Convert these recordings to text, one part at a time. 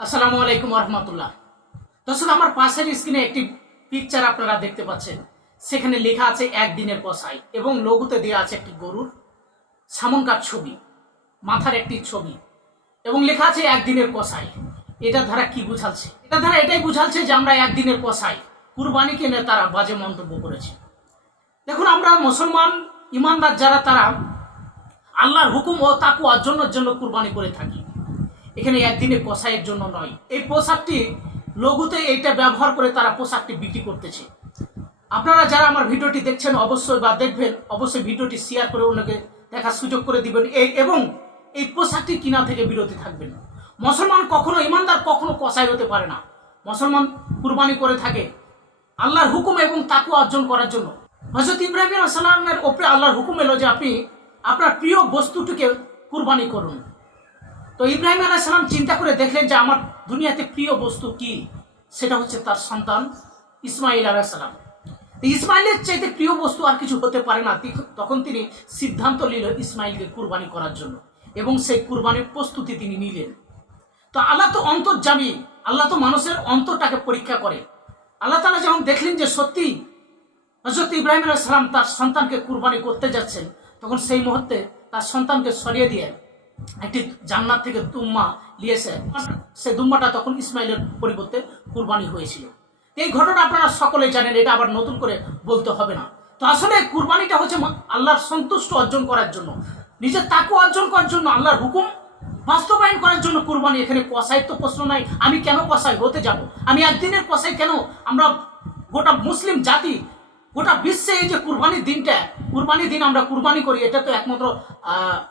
আসসালামু আলাইকুম রহমতুল্লাহ দর্শক, আমার পাশের স্ক্রিনে একটি পিকচার আপনারা দেখতে পাচ্ছেন। সেখানে লেখা আছে একদিনের কষাই এবং লঘুতে দেওয়া আছে একটি গরুর সামনকার ছবি, মাথার একটি ছবি এবং লেখা আছে একদিনের কষাই এটা ধারা কি বুঝাচ্ছে? এটা ধারা এটাই বুঝাচ্ছে যে আমরা একদিনের কষাই কুরবানিকে নিয়ে তারা বাজে মন্তব্য করেছে। দেখুন, আমরা মুসলমান, ইমানদার যারা, তারা আল্লাহর হুকুম ও তাকু অর্জনের জন্য কুরবানি করে থাকি। এখানে একদিনে কষাইয়ের জন্য নয়। এই পোশাকটি লঘুতে এইটা ব্যবহার করে তারা পোশাকটি বিক্রি করতেছে। আপনারা যারা আমার ভিডিওটি দেখছেন অবশ্যই বা দেখবেন, অবশ্যই ভিডিওটি শেয়ার করে অন্যকে দেখার সুযোগ করে দিবেন। এই এবং এই পোশাকটি কিনা থেকে বিরতি থাকবেন। মুসলমান কখনো ইমানদার কখনো কষাই হতে পারে না। মুসলমান কুরবানি করে থাকে আল্লাহর হুকুম এবং তাকু অর্জন করার জন্য। হজরত ইব্রাহিম আসসালামের ওপরে আল্লাহর হুকুম এলো যে আপনি আপনার প্রিয় বস্তুটিকে কুরবানি করুন। তো ইব্রাহিম আলাইসালাম চিন্তা করে দেখলেন যে আমার দুনিয়াতে প্রিয় বস্তু কি? সেটা হচ্ছে তার সন্তান ইসমাইল আলাইসালাম ইসমাইলের চাইতে প্রিয় বস্তু আর কিছু হতে পারে না। তখন তিনি সিদ্ধান্ত নিল ইসমাইলকে কুরবানি করার জন্য এবং সেই কুরবানির প্রস্তুতি তিনি নিলেন। তো আল্লাহ তো অন্তর অন্তর্জামী আল্লাহ তো মানুষের অন্তরটাকে পরীক্ষা করে। আল্লাহ তালা যখন দেখলেন যে সত্যি হজরত ইব্রাহিম সালাম তার সন্তানকে কুরবানি করতে যাচ্ছেন, তখন সেই মুহূর্তে তার সন্তানকে সরিয়ে দিয়ে একটি জান্নাত থেকে দুম্মা নিয়েছে। সে দুম্মাটা তখন ইসমাইলের পরিবর্তে কুরবানি হয়েছিল। এই ঘটনা আপনারা সকলেই জানেন, এটা আবার নতুন করে বলতে হবে না। তো আসলে কুরবানিটা হচ্ছে আল্লাহর সন্তুষ্ট অর্জন করার জন্য, নিজের তাকু অর্জন করার জন্য, আল্লাহর হুকুম বাস্তবায়ন করার জন্য কুরবানি এখানে কষাই তো প্রশ্ন নাই, আমি কেন কষাই হতে যাব? আমি একদিনের কষাই কেন? আমরা গোটা মুসলিম জাতি গোটা বিশ্বে এই যে কুরবানির দিনটা, কুরবানির দিন আমরা কুরবানি করি, এটা তো একমাত্র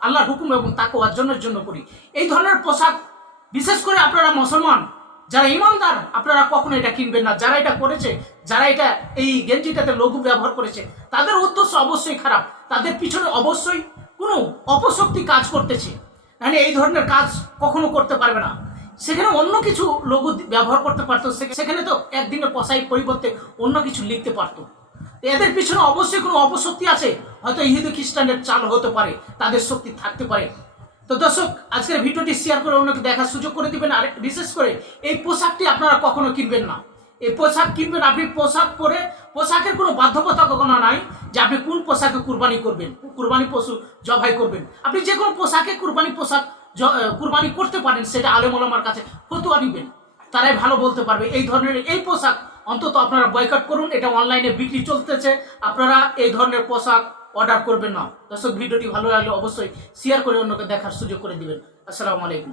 আল্লাহর হুকুম এবং তাকে অর্জনের জন্য করি। এই ধরনের পোশাক, বিশেষ করে আপনারা মুসলমান, যারা ইমানদার, আপনারা কখনো এটা কিনবেন না। যারা এটা করেছে, যারা এটা এই গেঞ্জিটাতে লঘু ব্যবহার করেছে, তাদের উদ্দেশ্য অবশ্যই খারাপ। তাদের পিছনে অবশ্যই কোনো অপশক্তি কাজ করতেছে। মানে এই ধরনের কাজ কখনো করতে পারবে না। সেখানে অন্য কিছু লঘু ব্যবহার করতে পারতো, সেখানে তো একদিনের কষাই পরিবর্তে অন্য কিছু লিখতে পারতো। এদের পিছনে অবশ্যই কোনো অপশক্তি আছে। হয়তো ইহুদি খ্রিস্টানদের চাল হতে পারে, তাদের শক্তি থাকতে পারে। তো দর্শক, আজকের ভিডিওটি শেয়ার করে অন্যকে দেখার সুযোগ করে দিবেন। আর বিশেষ করে এই পোশাকটি আপনারা কখনো কিনবেন না। এই পোশাক কিনবেন, আপনি পোশাক পরে, পোশাকের কোনো বাধ্যবাধকতা নাই যে আপনি কোন পোশাকে কুরবানি করবেন। কুরবানি পশু জবাই করবেন। আপনি যে কোনো পোশাকে কুরবানি পোশাক কুরবানি করতে পারেন, সেটা আলেমলামার কাছে ফতুয়া নিবেন তারাই ভালো বলতে পারবে। এই ধরনের এই পোশাক অন্তত আপনারা বয়কট করুন, এটা অনলাইনে বিক্রি চলতেছে। আপনারা এই ধরনের পোশাক অর্ডার করবেন না। দর্শক, ভিডিওটি ভালো লাগলে অবশ্যই শেয়ার করে অন্যকে দেখার সুযোগ করে দিবেন। আসসালামু আলাইকুম।